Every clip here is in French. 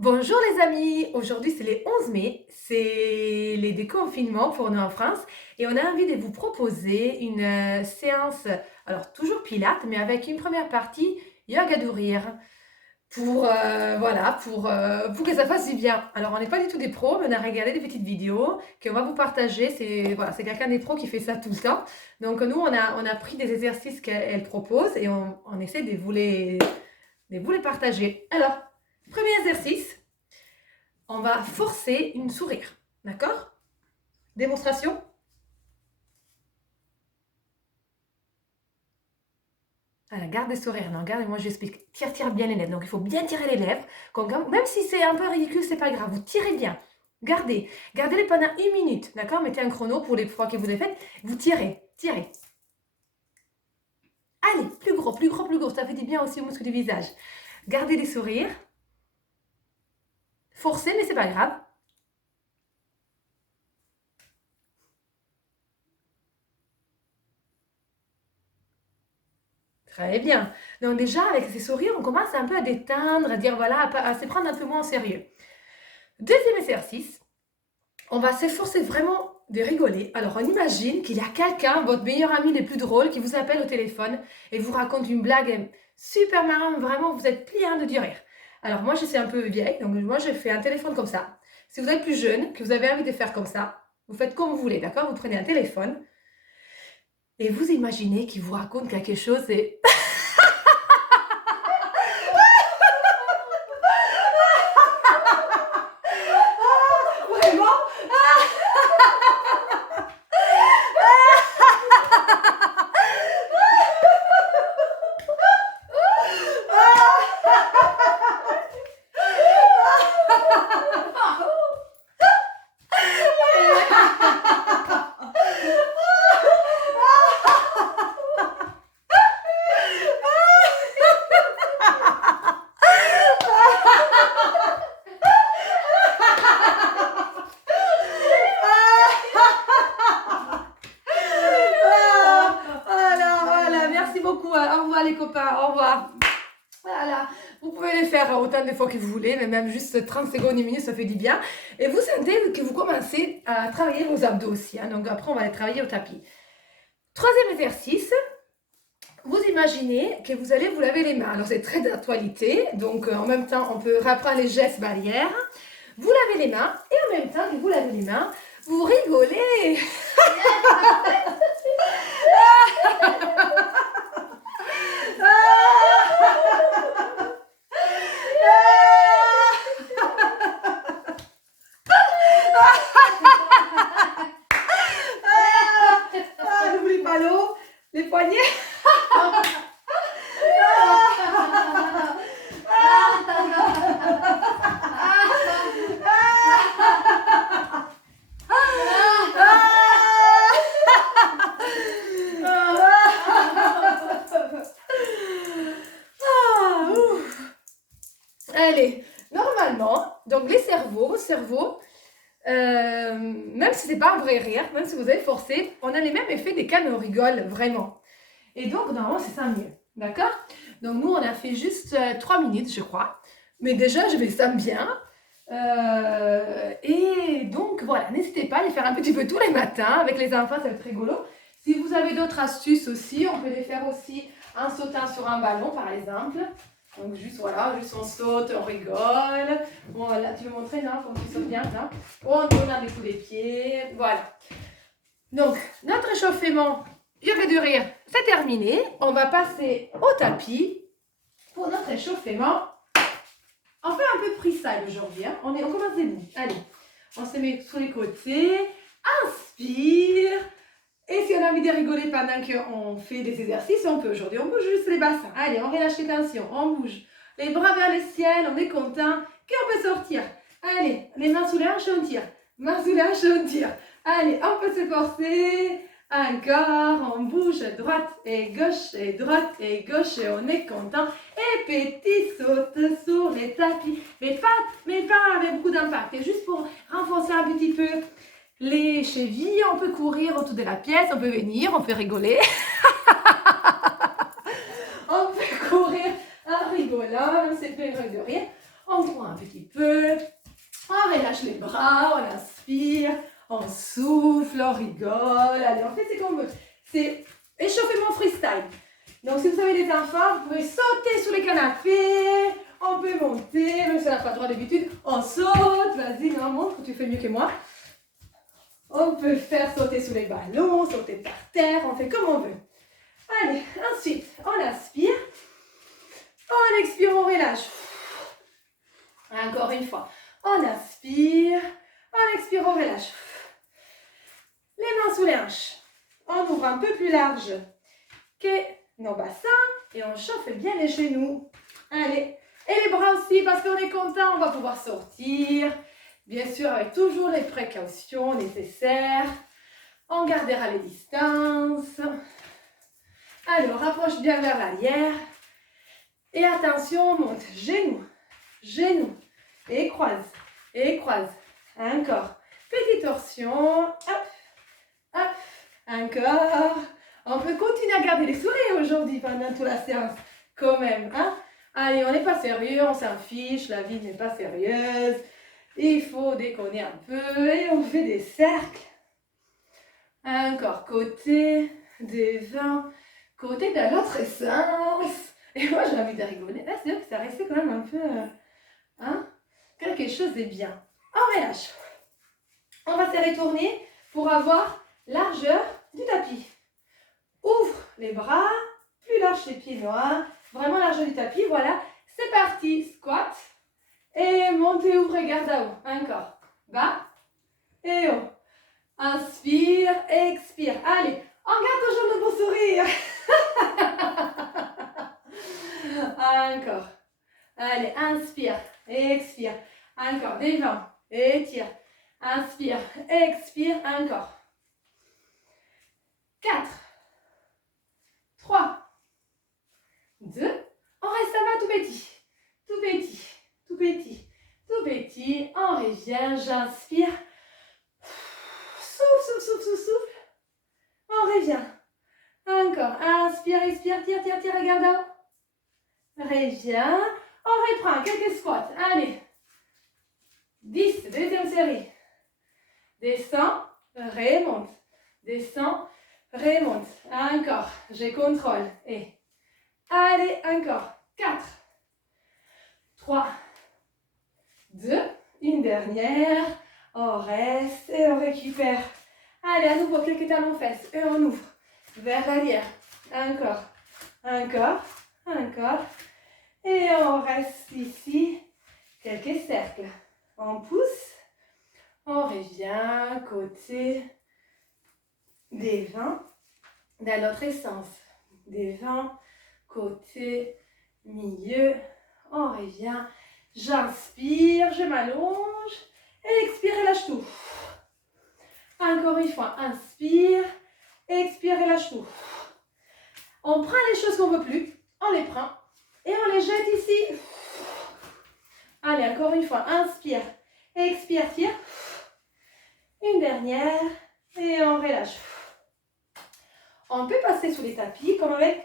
Bonjour les amis, aujourd'hui c'est le 11 mai, c'est les déconfinements pour nous en France et on a envie de vous proposer une séance, alors toujours pilates, mais avec une première partie yoga du rire pour, pour que ça fasse du bien. Alors on n'est pas du tout des pros, mais on a regardé des petites vidéos qu'on va vous partager, c'est quelqu'un des pros qui fait ça tout le temps. Donc nous on a pris des exercices qu'elle propose et on essaie de vous les partager. Alors, premier exercice. On va forcer une sourire. D'accord? Démonstration? Alors, garde des sourires. Non, garde, moi j'explique. Tire bien les lèvres. Donc, il faut bien tirer les lèvres. Même si c'est un peu ridicule, c'est pas grave. Vous tirez bien. Gardez. Gardez-les pendant 1 minute. D'accord? Mettez un chrono pour les fois que vous les faites. Vous tirez. Tirez. Allez, plus gros, plus gros, plus gros. Ça fait du bien aussi aux muscles du visage. Gardez les sourires. Forcez, mais c'est pas grave. Très bien. Donc déjà, avec ces sourires, on commence un peu à détendre, à dire voilà, à se prendre un peu moins au sérieux. Deuxième exercice, on va s'efforcer vraiment de rigoler. Alors on imagine qu'il y a quelqu'un, votre meilleur ami le plus drôle, qui vous appelle au téléphone et vous raconte une blague super marrante, vraiment vous êtes plié de du rire. Alors moi je suis un peu vieille, donc moi je fais un téléphone comme ça. Si vous êtes plus jeune, que vous avez envie de faire comme ça, vous faites comme vous voulez, d'accord? Vous prenez un téléphone et vous imaginez qu'il vous raconte quelque chose et vraiment. Voilà, merci beaucoup. Au revoir les copains, au revoir. Voilà, vous pouvez les faire autant de fois que vous voulez, mais même juste 30 secondes, 1 minute, ça fait du bien. Et vous sentez que vous commencez à travailler vos abdos aussi, hein. Donc après, on va les travailler au tapis. Troisième exercice, vous imaginez que vous allez vous laver les mains. Alors c'est très d'actualité, donc en même temps, on peut reprendre les gestes barrières. Vous lavez les mains et en même temps que vous lavez les mains, vous rigolez. N'oublie pas l'eau, les poignets. Allez, normalement, donc les cerveaux, même si c'est pas un vrai rire, même si vous avez forcé, on a les mêmes effets des quand on rigole vraiment. Et donc, normalement, c'est ça mieux. D'accord? Donc, nous, on a fait juste 3 minutes, je crois. Mais déjà, je me sens bien. Et donc, voilà, n'hésitez pas à les faire un petit peu tous les matins. Avec les enfants, ça va être rigolo. Si vous avez d'autres astuces aussi, on peut les faire aussi en sautant sur un ballon, par exemple. Donc, juste, voilà, juste on saute, on rigole. Voilà, tu veux montrer, non? Faut que tu sautes bien, non? On donne des coups des pieds. Voilà. Donc, notre échauffement yoga du rire, c'est terminé. On va passer au tapis pour notre échauffement. On fait un peu de freestyle aujourd'hui, hein. On commence debout. Allez, on se met sur les côtés. Inspire. Et si on a envie de rigoler pendant qu'on fait des exercices, on peut. Aujourd'hui, on bouge juste les bassins. Allez, on relâche les tensions, on bouge. Les bras vers le ciel, on est content. Qu'on peut sortir. Allez, les mains sous les hanches, on tire. Mains sous les hanches, on tire. Allez, on peut se forcer. Encore, on bouge droite et gauche et droite et gauche et on est content. Et petit saute sur les tapis. Mais pas avec beaucoup d'impact. Et juste pour renforcer un petit peu les chevilles, on peut courir autour de la pièce, on peut venir, on peut rigoler. On peut courir en rigolant, c'est plein de rire. On court un petit peu. On relâche les bras, on inspire, on souffle, on rigole. Allez, on fait ce qu'on veut. C'est échauffement freestyle. Donc, si vous avez des enfants, vous pouvez sauter sur les canapés. On peut monter, même si on n'a pas le droit d'habitude. On saute. Vas-y, non, montre, tu fais mieux que moi. On peut faire sauter sur les ballons, sauter par terre. On fait comme on veut. Allez, ensuite, on inspire. On expire, on relâche. Encore une fois. On inspire. On expire, on relâche. Les mains sous les hanches. On ouvre un peu plus large que nos bassins. Et on chauffe bien les genoux. Allez. Et les bras aussi, parce qu'on est content, on va pouvoir sortir. Bien sûr, avec toujours les précautions nécessaires. On gardera les distances. Allez, on rapproche bien vers l'arrière. Et attention, on monte. Genoux, genoux. Et croise, et croise. Encore. Petite torsion. Hop, hop. Encore. On peut continuer à garder les sourires aujourd'hui pendant toute la séance. Quand même, hein? Allez, on n'est pas sérieux, on s'en fiche, la vie n'est pas sérieuse. Il faut déconner un peu et on fait des cercles. Encore côté, devant, côté de l'autre sens. Et moi, j'ai envie de rigoler. Là, c'est vrai que ça restait quand même un peu... hein, quelque chose de bien. On relâche. On va se retourner pour avoir largeur du tapis. Ouvre les bras, plus large les pieds noirs. Vraiment largeur du tapis, voilà. C'est parti, squat. Et montez, ouvrez, garde à haut. Encore. Bas et haut. Inspire, expire. Allez, on garde toujours le beau sourire. Encore. Allez, inspire, expire. Encore, devant, étire. Inspire, expire, encore. 4, 3, 2, on reste à bas tout petit, tout petit, tout petit, tout petit, on revient, j'inspire, souffle, souffle, souffle, souffle, souffle, on revient, encore, inspire, expire, tire, tire, tire, regarde en haut, reviens, on reprend, quelques squats, allez, 10, deuxième série, descends, remonte, descends, remonte, encore, je contrôle, et allez, encore. 4, 3, 2, une dernière. On reste et on récupère. Allez, à nouveau, quelques talons fesses. Et on ouvre vers l'arrière. Encore, encore, encore. Et on reste ici. Quelques cercles. On pousse. On revient côté devant. Dans l'autre sens. Devant. Côté, milieu, on revient, j'inspire, je m'allonge, et expire et lâche tout. Encore une fois, inspire, expire et lâche tout. On prend les choses qu'on ne veut plus, on les prend, et on les jette ici. Allez, encore une fois, inspire, expire, tire. Une dernière, et on relâche. On peut passer sous les tapis, comme avec...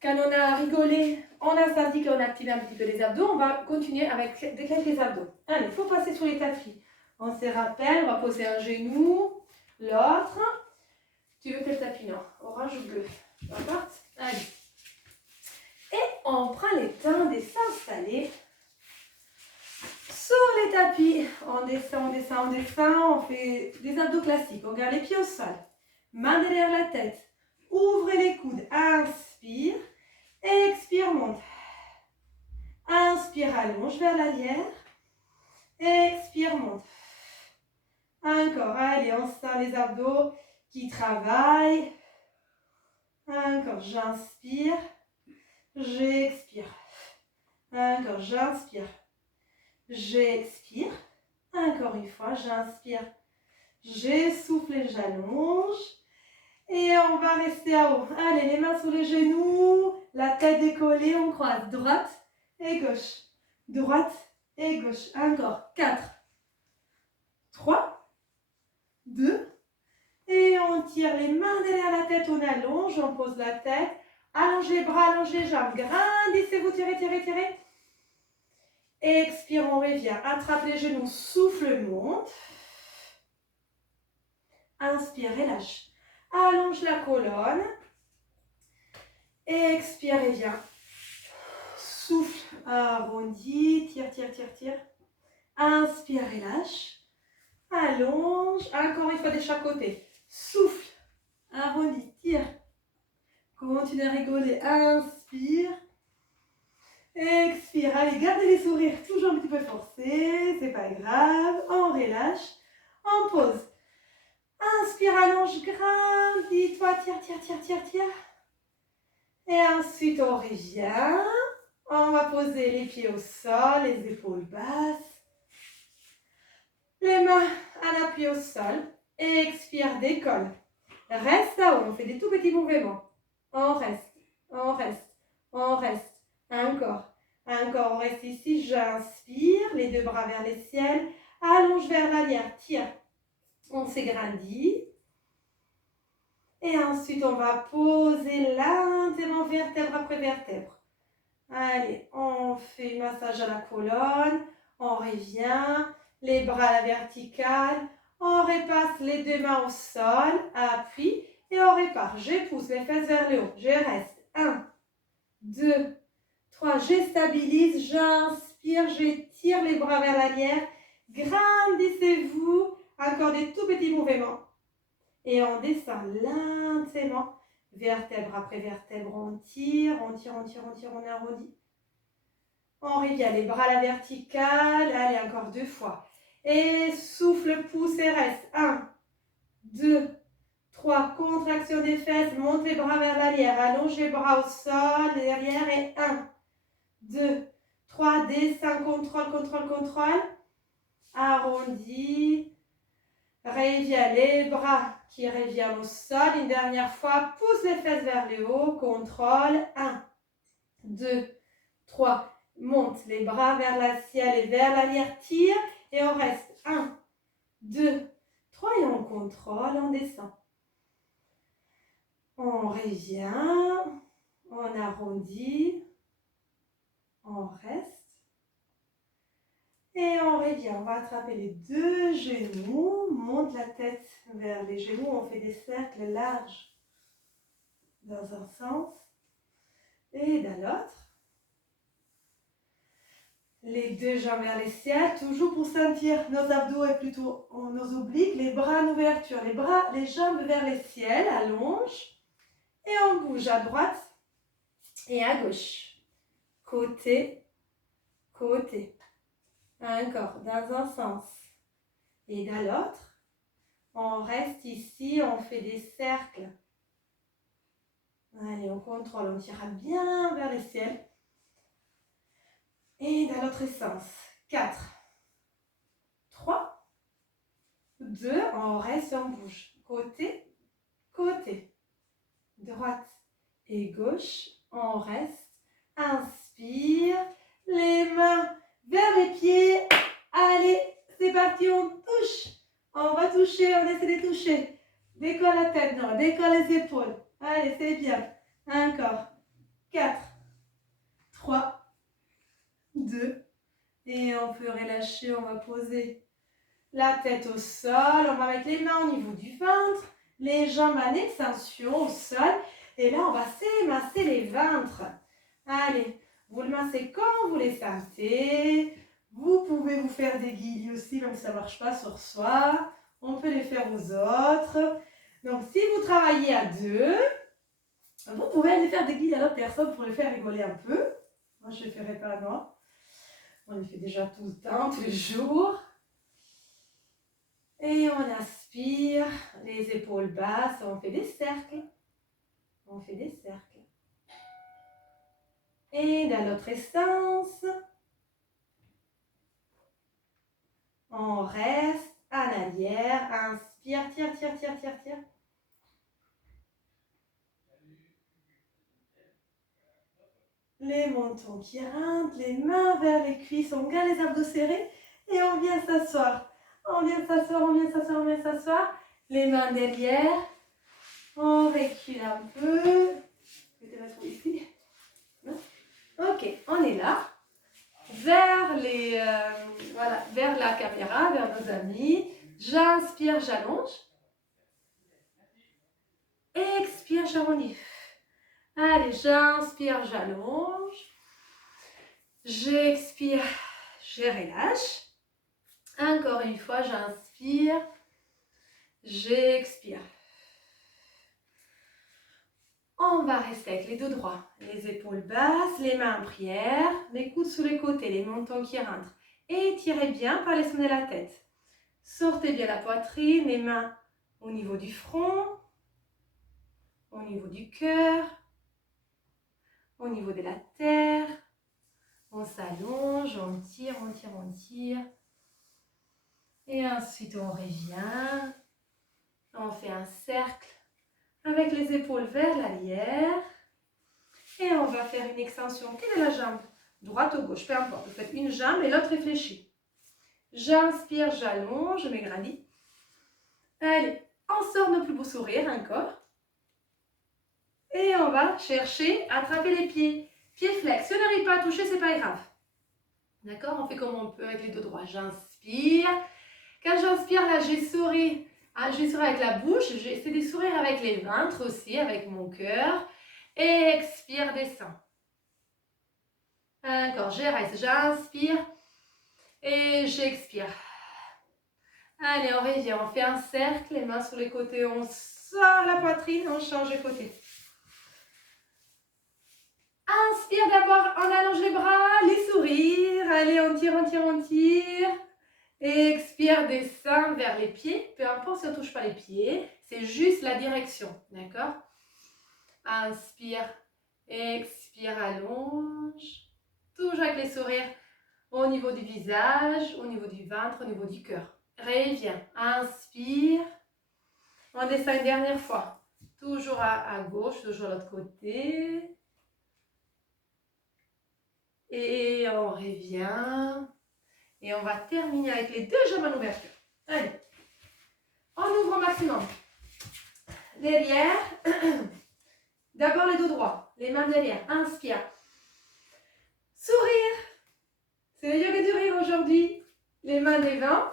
Quand on a rigolé, on a senti qu'on a activé un petit peu les abdos, on va continuer avec quelques abdos. Allez, il faut passer sur les tapis. On se rappelle, on va poser un genou, l'autre. Tu veux quel tapis? Non, orange ou bleu? D'accord? Allez. Et on prend le temps de s'installer sur les tapis. On descend, on descend, on descend. On fait des abdos classiques. On garde les pieds au sol. Main derrière la tête. Ouvrez les coudes. Inspire. Expire, monte. Inspire, allonge vers l'arrière. Expire, monte. Encore, allez, on sent les abdos qui travaillent. Encore, j'inspire. J'expire. Encore, j'inspire. J'expire. Encore une fois, j'inspire. J'essouffle et j'allonge. Et on va rester à haut. Allez, les mains sous les genoux, la tête décollée, on croise droite et gauche. Droite et gauche. Encore. 4, 3, 2. Et on tire les mains derrière la tête, on allonge, on pose la tête. Allongez les bras, allongez les jambes. Grandissez-vous, tirez, tirez, tirez. Expire, on revient. Attrape les genoux, souffle, monte. Inspire et lâche. Allonge la colonne. Expire et viens. Souffle, arrondi, tire, tire, tire, tire. Inspire et lâche. Allonge. Encore une fois de chaque côté. Souffle, arrondi, tire. Continue à rigoler. Inspire. Expire. Allez, gardez les sourires toujours un petit peu forcés. C'est pas grave. On relâche. On pose. Inspire, allonge, grandis-toi. Tire, tire, tire, tire, tire. Et ensuite, on revient. On va poser les pieds au sol, les épaules basses. Les mains à l'appui au sol. Expire, décolle. Reste là-haut, on fait des tout petits mouvements. On reste, on reste, on reste. Encore, encore, on reste ici. J'inspire, les deux bras vers les ciels. Allonge vers l'arrière, tire. On s'égrandit. Et ensuite, on va poser lentement vertèbre après vertèbre. Allez, on fait massage à la colonne. On revient. Les bras à la verticale. On repasse les deux mains au sol. Appuie. Et on repart. Je pousse les fesses vers le haut. Je reste. 1, 2, 3. Je stabilise. J'inspire. Je tire les bras vers l'arrière. Grandissez-vous. Encore des tout petits mouvements. Et on descend lentement. Vertèbre après vertèbre. On tire, on tire, on tire, on tire. On arrondit. On revient. Les bras à la verticale. Allez, encore 2 fois. Et souffle, pousse et reste. 1, 2, 3. Contraction des fesses. Monte les bras vers l'arrière. Allonge les bras au sol. Derrière. Et 1, 2, 3. Descend. Contrôle, contrôle, contrôle. Arrondi. Reviens les bras qui reviennent au sol. Une dernière fois. Pousse les fesses vers le haut. Contrôle. 1, 2, 3. Monte les bras vers le ciel et vers l'arrière. Tire. Et on reste. 1, 2, 3. Et on contrôle. On descend. On revient. On arrondit. On reste. Et on revient. On va attraper les deux genoux. Monte la tête vers les genoux. On fait des cercles larges dans un sens et dans l'autre. Les deux jambes vers les ciels, toujours pour sentir nos abdos et plutôt nos obliques, les bras en ouverture, les jambes vers les ciels, allonge. Et on bouge à droite et à gauche. Côté, côté. Encore, dans un sens et dans l'autre. On reste ici, on fait des cercles. Allez, on contrôle, on tire bien vers le ciel. Et dans l'autre sens. 4, 3, 2, on reste, on bouge. Côté, côté. Droite et gauche, on reste. Inspire, les mains vers les pieds. Allez, c'est parti, on touche. On va toucher, on essaie de toucher. Décolle la tête, non, décolle les épaules. Allez, c'est bien. Encore. 4, 3, 2. Et on peut relâcher, on va poser la tête au sol. On va mettre les mains au niveau du ventre. Les jambes en extension au sol. Et là, on va s'émasser les ventres. Allez, vous le massez comme vous les sentez. Vous pouvez vous faire des guillis aussi, même si ça ne marche pas sur soi. On peut les faire aux autres. Donc, si vous travaillez à 2, vous pouvez aller faire des guillis à l'autre personne pour les faire rigoler un peu. Moi, je ne les ferai pas, non. On les fait déjà tout le temps, tous les jours. Et on aspire, les épaules basses, on fait des cercles. On fait des cercles. Et dans l'autre sens, on reste en arrière. Inspire, tire, tire, tire, tire, tire. Les mentons qui rentrent, les mains vers les cuisses, on garde les abdos serrés et on vient s'asseoir. On vient s'asseoir, on vient s'asseoir, on vient s'asseoir. Les mains derrière. On recule un peu. Je vais te mettre ici. Ok, on est là. Vers voilà, vers la caméra, vers nos amis. J'inspire, j'allonge. Expire, j'arrondis. Allez, j'inspire, j'allonge. J'expire, je relâche. Encore une fois, j'inspire, j'expire. On va rester avec les dos droits, les épaules basses, les mains en prière, les coudes sous les côtés, les mentons qui rentrent. Étirez bien par les sommets de la tête. Sortez bien la poitrine, les mains au niveau du front, au niveau du cœur, au niveau de la terre. On s'allonge, on tire, on tire, on tire. Et ensuite, on revient. On fait un cercle avec les épaules vers l'arrière. Et on va faire une extension que de la jambe, droite ou gauche, peu importe. Vous faites une jambe et l'autre réfléchit. J'inspire, j'allonge, je m'égrandis. Allez, on sort nos plus beaux sourires encore. Et on va chercher à attraper les pieds. Pieds flex. Si on n'arrive pas à toucher, c'est pas grave. D'accord? On fait comme on peut avec les dos droits. J'inspire. Quand j'inspire, là, j'ai souri. Je souris avec la bouche. J'essaie de sourire avec les ventres aussi, avec mon cœur. Et expire, descend. Encore, je reste. J'inspire. Et j'expire. Allez, on revient. On fait un cercle. Les mains sur les côtés. On sort la poitrine. On change de côté. Inspire d'abord, on allonge les bras, les sourires. Allez, on tire, on tire, on tire. Expire, descend vers les pieds. Peu importe si on ne touche pas les pieds. C'est juste la direction. D'accord? Inspire, expire, allonge. Toujours avec les sourires au niveau du visage, au niveau du ventre, au niveau du cœur. Reviens. Inspire. On descend une dernière fois. Toujours à gauche, toujours à l'autre côté. Et on revient. Et on va terminer avec les deux jambes en ouverture. Allez. On ouvre au maximum. Derrière. D'abord les dos droits. Les mains derrière. Inspire. Sourire. C'est le yoga du rire aujourd'hui. Les mains devant.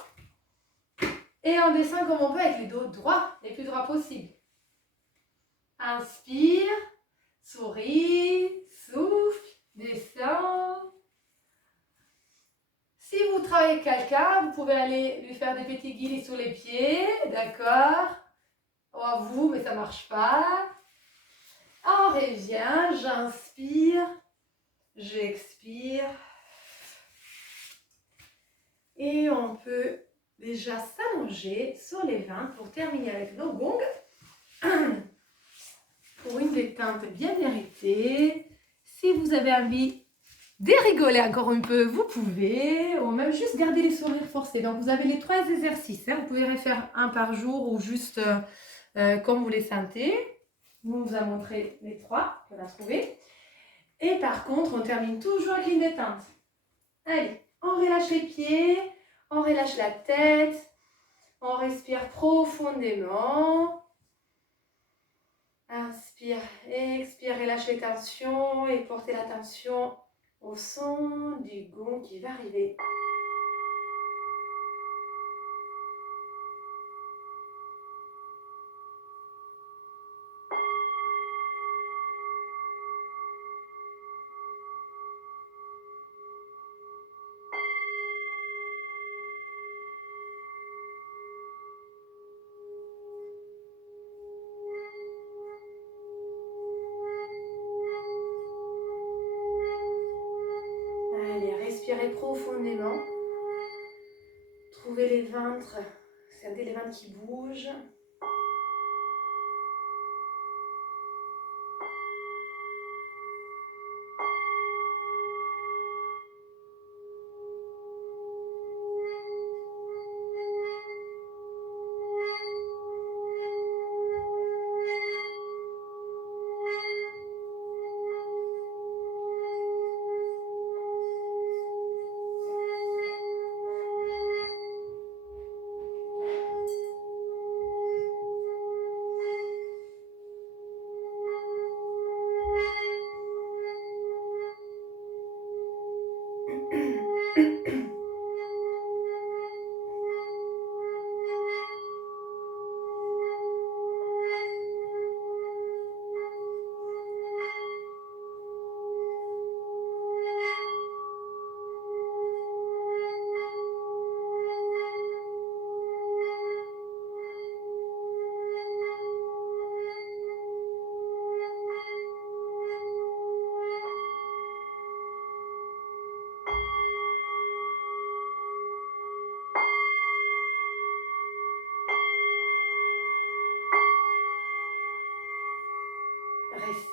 Et on descend comme on peut avec les dos droits. Les plus droits possibles. Inspire. Souris. Souffle. Descend. Si vous travaillez avec quelqu'un, vous pouvez aller lui faire des petits guillis sur les pieds, d'accord? Ou à vous, mais ça ne marche pas. On revient, j'inspire, j'expire. Et on peut déjà s'allonger sur les ventres pour terminer avec nos gongs. Pour une détente bien méritée. Si vous avez envie de rigoler encore un peu, vous pouvez, ou même juste garder les sourires forcés. Donc, vous avez les 3 exercices. Vous pouvez les faire un par jour ou juste comme vous les sentez. Nous, on vous a montré les 3 qu'on a trouvés. Et par contre, on termine toujours avec une détente. Allez, on relâche les pieds, on relâche la tête, on respire profondément. Inspire, expire, relâche les tensions et portez l'attention au son du gong qui va arriver. Allez, respirez profondément. Trouvez les ventres, sentez les ventres qui bougent.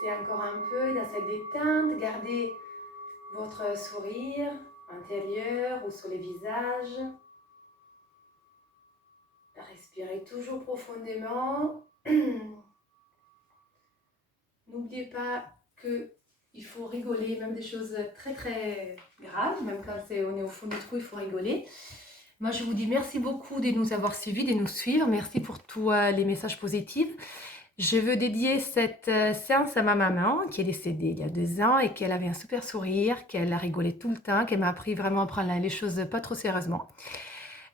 restez encore un peu dans cette détente. Gardez votre sourire intérieur ou sur les visages. Respirez toujours profondément. N'oubliez pas qu'il faut rigoler, même des choses très très graves, même quand on est au fond du trou, il faut rigoler. Moi, je vous dis merci beaucoup de nous avoir suivis, de nous suivre. Merci pour tous les messages positifs. Je veux dédier cette séance à ma maman qui est décédée il y a 2 ans et qu'elle avait un super sourire, qu'elle a rigolé tout le temps, qu'elle m'a appris vraiment à prendre les choses pas trop sérieusement.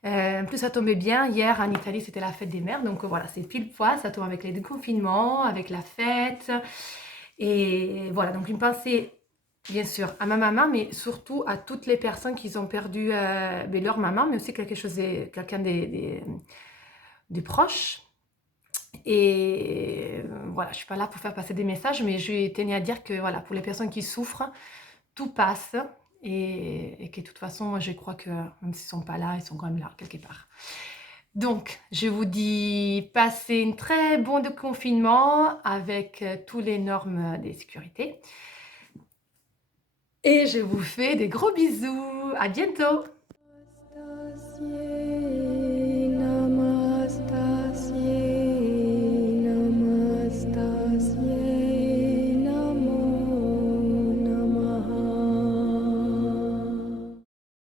En plus, ça tombait bien. Hier, en Italie, c'était la fête des mères. Donc voilà, c'est pile poil. Ça tombe avec les déconfinements, avec la fête. Et voilà, donc une pensée, bien sûr, à ma maman, mais surtout à toutes les personnes qui ont perdu leur maman, mais aussi quelqu'un des proches. Et voilà, je ne suis pas là pour faire passer des messages, mais je tenais à dire que voilà, pour les personnes qui souffrent, tout passe. Et que de toute façon, moi, je crois que même s'ils ne sont pas là, ils sont quand même là, quelque part. Donc, je vous dis, passez une très bonne confinement avec toutes les normes de sécurité. Et je vous fais des gros bisous. À bientôt.